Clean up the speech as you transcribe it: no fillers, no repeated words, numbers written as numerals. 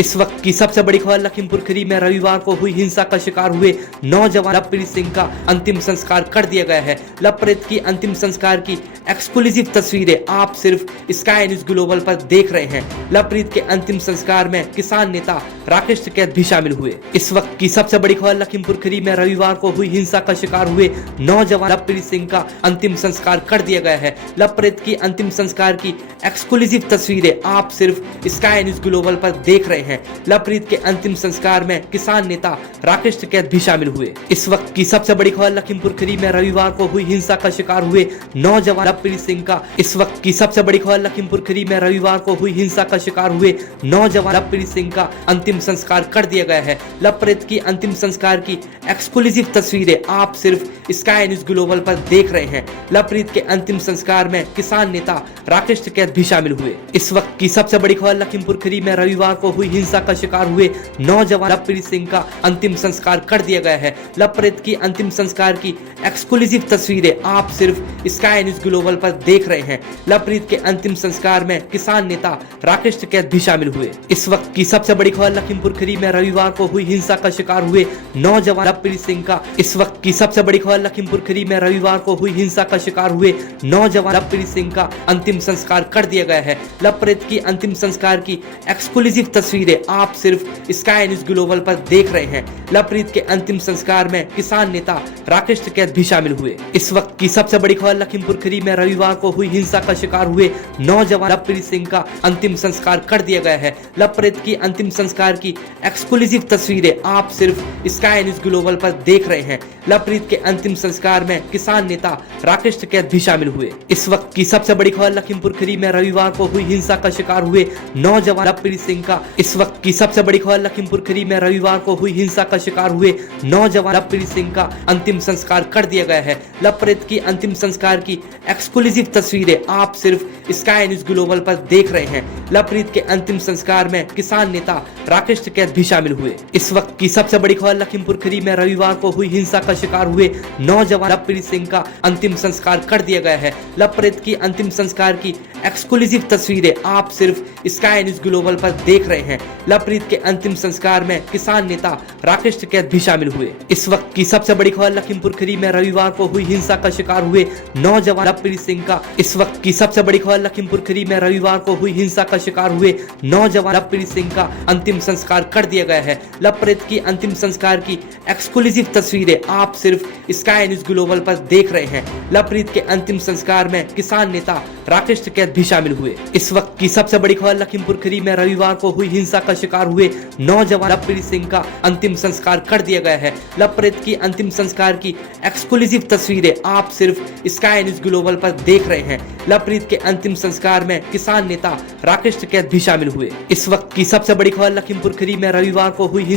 इस वक्त की सबसे बड़ी खबर लखीमपुर खीरी में रविवार को हुई हिंसा का शिकार हुए नौजवान लवप्रीत सिंह का अंतिम संस्कार कर दिया गया है। लवप्रीत की अंतिम संस्कार की एक्सक्लूसिव तस्वीरें आप सिर्फ स्काई न्यूज ग्लोबल पर देख रहे हैं। लवप्रीत के अंतिम संस्कार में किसान नेता राकेश टिकैत भी शामिल हुए। इस वक्त की सबसे बड़ी खबर लखीमपुर खीरी में रविवार को हुई हिंसा का शिकार हुए नौजवान लवप्रीत सिंह का अंतिम संस्कार कर दिया गया है। लवप्रीत की अंतिम संस्कार की एक्सक्लूसिव तस्वीरें आप सिर्फ स्काई न्यूज ग्लोबल पर देख रहे हैं। लवप्रीत के अंतिम संस्कार में किसान नेता राकेश टिकैत भी शामिल हुए। इस वक्त की सबसे बड़ी खबर लखीमपुर खीरी में रविवार को हुई हिंसा का शिकार हुए नौजवान लवप्रीत सिंह का इस वक्त की सबसे बड़ी खबर लखीमपुर खीरी में रविवार को हुई हिंसा का शिकार हुए नौजवान लवप्रीत सिंह का अंतिम संस्कार कर दिया गया है। लवप्रीत की अंतिम संस्कार की एक्सक्लूसिव तस्वीरें आप सिर्फ स्काई न्यूज ग्लोबल पर देख रहे हैं। लवप्रीत के अंतिम संस्कार में किसान नेता राकेश टिकैत भी शामिल हुए। इस वक्त की सबसे बड़ी खबर लखीमपुर खीरी में रविवार को हुई हिंसा का शिकार हुए नौजवान लवप्रीत सिंह का अंतिम संस्कार कर दिया गया है। लवप्रीत की अंतिम संस्कार की एक्सक्लूसिव तस्वीरें आप सिर्फ स्काई न्यूज ग्लोबल पर देख रहे हैं। लवप्रीत के अंतिम संस्कार में किसान नेता राकेश टिकैत भी शामिल हुए। इस वक्त की सबसे बड़ी खबर लखीमपुर खीरी में रविवार को हुई हिंसा का शिकार हुए नौजवान लवप्रीत सिंह का इस वक्त की सबसे बड़ी खबर लखीमपुर खीरी में रविवार को हुई हिंसा का शिकार हुए नौजवान लवप्रीत सिंह का अंतिम संस्कार कर दिया गया है। लवप्रीत की अंतिम संस्कार की एक्सक्लूसिव तस्वीरें आप सिर्फ स्काई न्यूज ग्लोबल पर देख रहे हैं। लवप्रीत के अंतिम संस्कार में किसान नेता राकेश टिकैत भी शामिल हुए। इस वक्त की सबसे बड़ी खबर लखीमपुर खीरी में रविवार को हुई हिंसा का शिकार हुए नौजवान लवप्रीत सिंह का अंतिम संस्कार कर दिया गया है। लवप्रीत की अंतिम संस्कार की एक्सक्लूसिव तस्वीरें आप सिर्फ स्काई न्यूज ग्लोबल पर देख रहे हैं। लवप्रीत के अंतिम संस्कार में किसान नेता राकेश टिकैत भी शामिल हुए। इस वक्त की सबसे बड़ी खबर लखीमपुर खीरी में रविवार को हुई हिंसा का शिकार हुए नौजवान लवप्रीत सिंह का इस वक्त की सबसे बड़ी खबर लखीमपुर खीरी में रविवार को हुई हिंसा का शिकार हुए नौजवान लवप्रीत सिंह का अंतिम संस्कार कर दिया गया है। लवप्रीत की अंतिम संस्कार की एक्सक्लूसिव तस्वीरें आप सिर्फ स्काई न्यूज ग्लोबल पर देख रहे हैं। लवप्रीत के अंतिम संस्कार में किसान नेता राकेश टिकैत भी शामिल हुए। इस वक्त की सबसे बड़ी खबर लखीमपुर खीरी में रविवार को हुई हिंसा का शिकार हुए नौजवान लवप्रीत सिंह का अंतिम संस्कार कर दिया गया है। लवप्रीत की अंतिम संस्कार की एक्सक्लूसिव तस्वीरें आप सिर्फ स्काई न्यूज ग्लोबल पर देख रहे हैं। लवप्रीत के अंतिम संस्कार में किसान नेता राकेश टिकैत भी शामिल हुए। इस वक्त की सबसे बड़ी खबर लखीमपुर खीरी में रविवार को हुई हिंसा का शिकार हुए नौजवान लवप्रीत सिंह का इस वक्त की सबसे बड़ी खबर लखीमपुर खीरी में रविवार को हुई हिंसा का शिकार हुए नौजवान लवप्रीत सिंह का अंतिम संस्कार कर दिया गया है। लवप्रीत की अंतिम संस्कार की एक्सक्लूसिव तस्वीरें आप सिर्फ स्काई न्यूज ग्लोबल पर देख रहे हैं। लवप्रीत के अंतिम संस्कार में किसान नेता राकेश टिकैत भी शामिल हुए। इस वक्त की सबसे बड़ी खबर लखीमपुर खीरी में रविवार को हुई हिंसा का शिकार हुए नौजवान लवप्रीत सिंह का अंतिम संस्कार कर दिया गया है। लवप्रीत की अंतिम संस्कार की एक्सक्लूसिव तस्वीरें आप सिर्फ स्काई न्यूज ग्लोबल पर देख रहे हैं। लवप्रीत के अंतिम संस्कार में किसान नेता राकेश टिकैत भी शामिल हुए। इस वक्त की सबसे बड़ी खबर लखीमपुर खीरी में रविवार को हुई